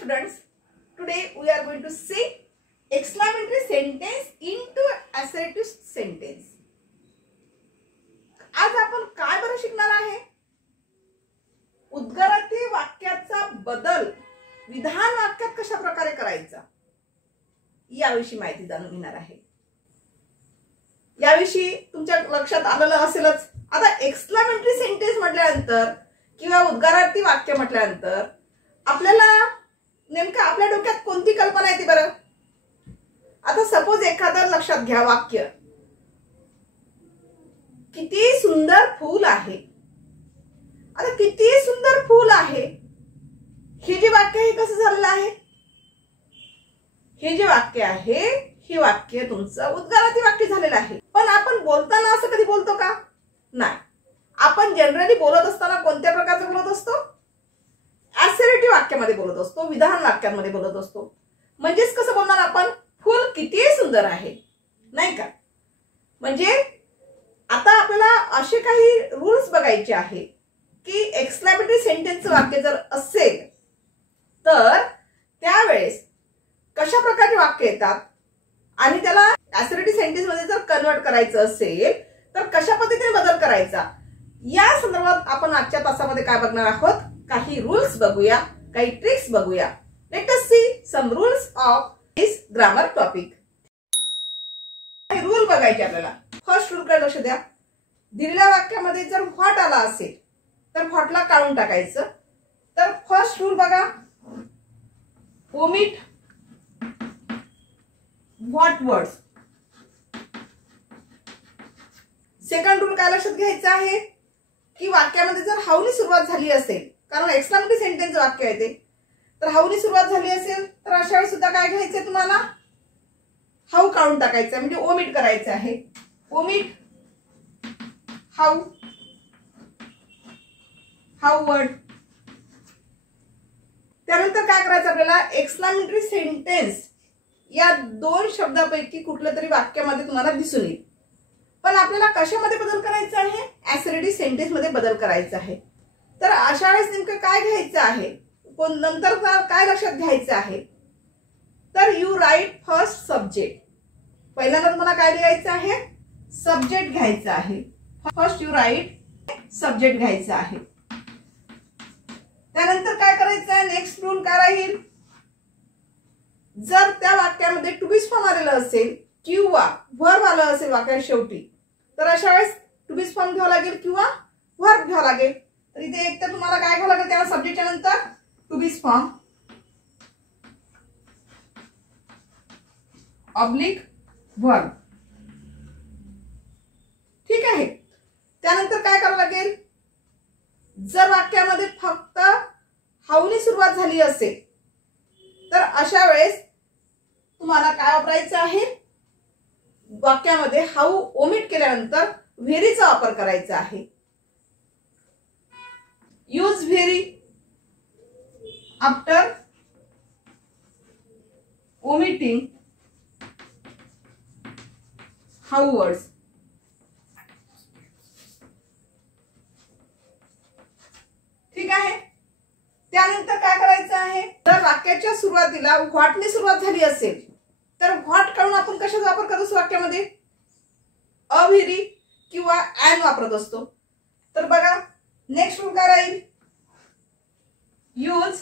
students, today we are going to see exclamatory sentence into assertive sentence. आज आपण काय बरं शिकणार आहे? उद्गारातील वाक्याचा बदल विधान वाक्यात कशा प्रकारे करायचा याविषयी माहिती जाणून घेणार आहे. याविषयी तुमच्या लक्षात आलेलं असेलच. आता एक्सक्लेमेटरी सेंटेन्स म्हटल्यानंतर किंवा उद्गारार्थी वाक्य म्हटल्यानंतर आपल्याला नेमका आपल्या डोक्यात कोणती कल्पना येते बरं? आता सपोज एखादं लक्षात घ्या वाक्य, किती सुंदर फूल आहे. आता किती सुंदर फूल आहे हे जे वाक्य हे कसं झालेलं आहे? हे जे वाक्य आहे हे वाक्य तुमचं उद्गारार्थी वाक्य झालेलं आहे. पण आपण बोलताना असं कधी बोलतो का? नाही. आपण जनरली बोलत असताना कोणत्या प्रकारचं बोलत असतो? असर्टिव्ह वाक्यामध्ये बोलत असतो, विधान वाक्यांमध्ये बोलत असतो. म्हणजेच कसं बोलणार आपण? फूल किती सुंदर आहे, नाही का? म्हणजे आता आपल्याला असे काही रूल्स बघायचे आहे की एक्सक्लेमेटरी सेंटेन्सचं वाक्य जर असेल तर त्यावेळेस कशा प्रकारचे वाक्य येतात आणि त्याला असर्टिव्ह सेंटेन्स मध्ये जर कन्वर्ट करायचं असेल तर कशा पद्धतीने बदल करायचा या संदर्भात आपण आजच्या तासामध्ये काय बघणार आहोत? काही रूल्स बघूया, काही ट्रिक्स बघूया. Let us see some rules of this grammar topic. काही रूल बघायचे आपल्याला. फर्स्ट रूल कडे लक्ष द्या. दिलेल्या वाक्यामध्ये जर व्हॉट आला असेल तर व्हॉटला काढून टाकायचं. तर फर्स्ट रूल बघा, omit what words. Second rule काय लक्षात घ्यायचा आहे की वाक्यामध्ये जर हाऊनी सुरुवात झाली असेल, कारण एक्सक्लेमेटरी सेंटेन्स वाक्य आहे ते, तर हाऊनी सुरुवात झाली असेल तर अशा वेळी सुद्धा काय घ्यायचंय तुम्हाला? हाऊ काढून टाकायचं, म्हणजे ओमिट करायचं आहे. Omit how, how word. त्यानंतर काय करायचं आपल्याला? एक्सक्लेमेटरी सेंटेन्स या दोन शब्दापैकी कुठलं तरी वाक्यामध्ये तुम्हाला दिसून येईल. पण आपल्याला कशामध्ये बदल करायचा आहे? असर्टिव्ह सेंटेन्स मध्ये बदल करायचा आहे. तर अशा वेळेस नेमकं काय घ्यायचं आहे? नंतर काय लक्षात घ्यायचं आहे? तर यू राईट फर्स्ट सब्जेक्ट. पहिल्यांदा तुम्हाला काय लिहायचं आहे? सब्जेक्ट घ्यायचा आहे. फर्स्ट यू राईट सब्जेक्ट घ्यायचा आहे. त्यानंतर काय करायचं आहे? नेक्स्ट रूल काय राहील? जर त्या वाक्यामध्ये टू बी फॉर्म आलेलं असेल किंवा व्हर्ब आलं असेल वाक्यात शेवटी, तर अशा वेळेस टू बी फॉर्म घ्यावं लागेल किंवा व्हर्ब घ्यावं लागेल. तर इथे एक तर तुम्हाला काय घ्यावं लागेल? त्या सब्जेक्टच्या नंतर to be form oblique verb. ठीक आहे. त्यानंतर काय करावं लागेल? जर वाक्यामध्ये फक्त हाऊनी सुरुवात झाली असेल तर अशा वेळेस तुम्हाला काय वापरायचं आहे? वाक्यामध्ये हाऊ ओमिट केल्यानंतर व्हेरीचा वापर करायचा आहे. Use very after omitting how words. ठीक आहे. त्यानंतर काय करायचं आहे? तर वाक्याच्या सुरुवातीला व्हॉटने सुरुवात झाली असेल तर व्हॉट काढून आपण कशाचा वापर करत असतो वाक्यामध्ये? अव्हेरी किंवा ॲन वापरत असतो. तर बघा नेक्स्ट रूल काय राहील? Use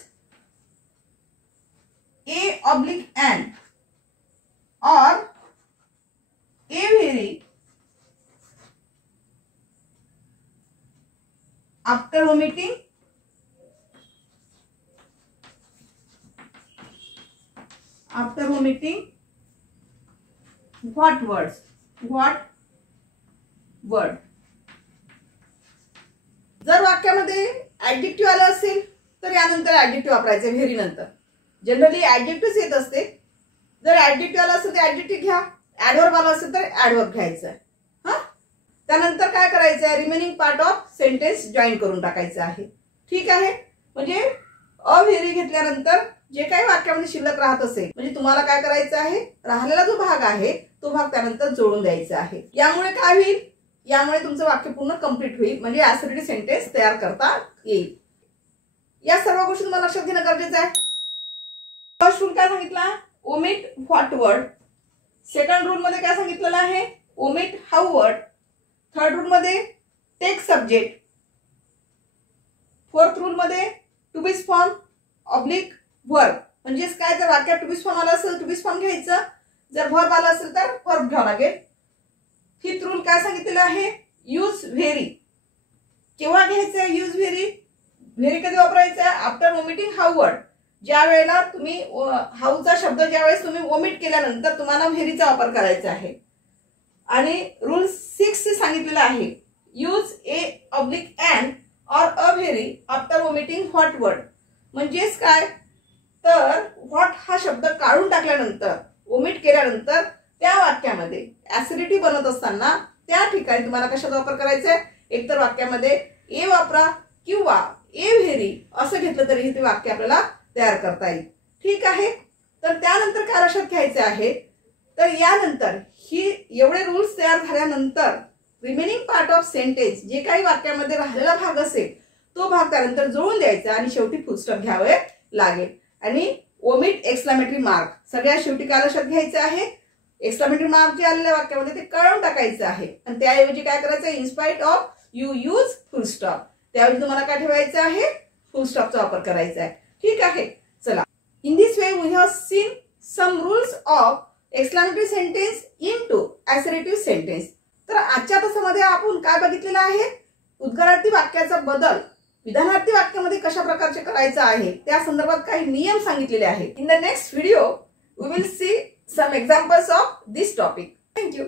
A oblique an or a very after omitting what words. What word. जर वाक्यामध्ये ऍडजेक्टिव्ह आलं असेल तर यानंतर ऍडजेक्टिव्ह वापरायचं व्हेरी नंतर. जनरली ऍडजेक्टिव्ह येत असते. जर ऍडजेक्टिव्ह आलं असेल तर ऍडजेक्टिव्ह घ्या, ऍडव्हर्ब आलं असेल तर ऍडव्हर्ब घ्यायचं. हा. त्यानंतर काय करायचं आहे? Remaining part of sentence join करून टाकायचं आहे. ठीक आहे. म्हणजे अव्हेरी घेतल्यानंतर जे काही वाक्यामध्ये शिल्लक राहत असेल, म्हणजे तुम्हाला काय करायचं आहे? राहिलेला जो भाग आहे तो भाग त्यानंतर जोडून द्यायचा आहे. यामुळे काय होईल? यामुळे तुमचं वाक्य पूर्ण कंप्लीट होईल, म्हणजे असर्टिव्ह सेंटेन्स तयार करता येईल. या सर्व गोष्टी तुम्हाला लक्षात घेणं गरजेचं आहे. फर्स्ट रूल काय सांगितला, omit what word. Second rule मध्ये काय सांगितलेलं आहे, omit how word. Third rule मध्ये टेक सब्जेक्ट. फोर्थ रूल मध्ये to be form oblique verb. म्हणजेच काय, तर वाक्यात टू बी फॉर्म आला असेल टू बी फॉर्म घ्यायचं, जर वर्ब आला असेल तर वर्ब घ्यावं लागेल. फिफ्थ रूल काय सांगितलेलं आहे, यूज व्हेरी. केव्हा घ्यायचं आहे यूज व्हेरी, व्हेरी कधी वापरायचं आहे, आफ्टर ओमिटिंग हाऊ वर्ड. ज्या वेळेला तुम्ही हाऊचा शब्द ज्यावेळेस तुम्ही ओमिट केल्यानंतर तुम्हाला व्हेरीचा वापर करायचा आहे. आणि रूल 6 सांगितलेला आहे, यूज ए ऑब्लिक एन और a very after omitting what word. म्हणजेच काय, तर व्हॉट हा शब्द काढून टाकल्यानंतर, ओमिट केल्यानंतर त्या वाक्यामध्ये ऍसिडिटी बनत असताना त्या ठिकाणी तुम्हाला कशाचा वापर करायचा आहे, एकतर वाक्यामध्ये ए वापरा किंवा ए व्हेरी असं घेतलं तरी ते वाक्य आपल्याला तयार करता येईल. ठीक आहे. तर त्यानंतर काय लक्षात घ्यायचे आहे, तर यानंतर ही एवढे रूल्स तयार झाल्यानंतर रिमेनिंग पार्ट ऑफ सेंटेन्स, जे काही वाक्यामध्ये राहिलेला भाग असेल तो भाग त्यानंतर जोडून द्यायचा आणि शेवटी फुलस्टॉप घ्यावे लागेल. आणि ओमिट एक्सक्लामेटरी मार्क सगळ्यात शेवटी काय लक्षात घ्यायचं आहे, एक्सक्लामेटरी मार्क जे आलेल्या वाक्यामध्ये ते काढून टाकायचं आहे आणि त्याऐवजी काय करायचं, in spite of you use full stop, त्याऐवजी तुम्हाला काय ठेवायचं आहे, फुलस्टॉपचा वापर करायचा आहे. ठीक आहे. चला, in this way we have seen some rules of exclamatory sentence into assertive sentence. तर आजच्या तासामध्ये आपण काय बघितलेलं आहे, उद्गारार्थी वाक्याचा बदल विधानार्थी वाक्यामध्ये कशा प्रकारचे करायचा आहे त्या संदर्भात काही नियम सांगितलेले आहेत. In the next video we will see some examples of this topic. Thank you.